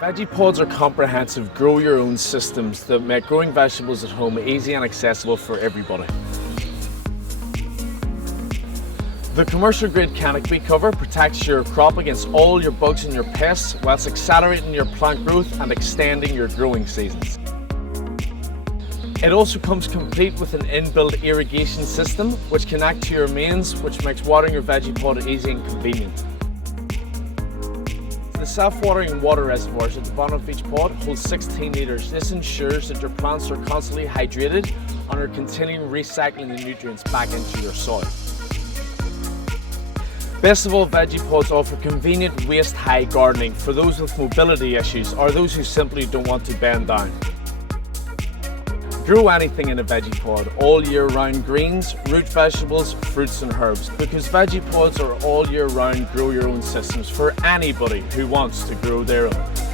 Vegepods are comprehensive grow your own systems that make growing vegetables at home easy and accessible for everybody. The commercial grade canopy cover protects your crop against all your bugs and your pests whilst accelerating your plant growth and extending your growing seasons. It also comes complete with an inbuilt irrigation system which connects to your mains, which makes watering your Vegepod easy and convenient. The self-watering water reservoirs at the bottom of each pod hold 16 litres. This ensures that your plants are constantly hydrated and are continuing recycling the nutrients back into your soil. Best of all, Vegepods offer convenient waist-high gardening for those with mobility issues or those who simply don't want to bend down. Grow anything in a Vegepod, all year round greens, root vegetables, fruits and herbs, because Vegepods are all year round grow your own systems for anybody who wants to grow their own.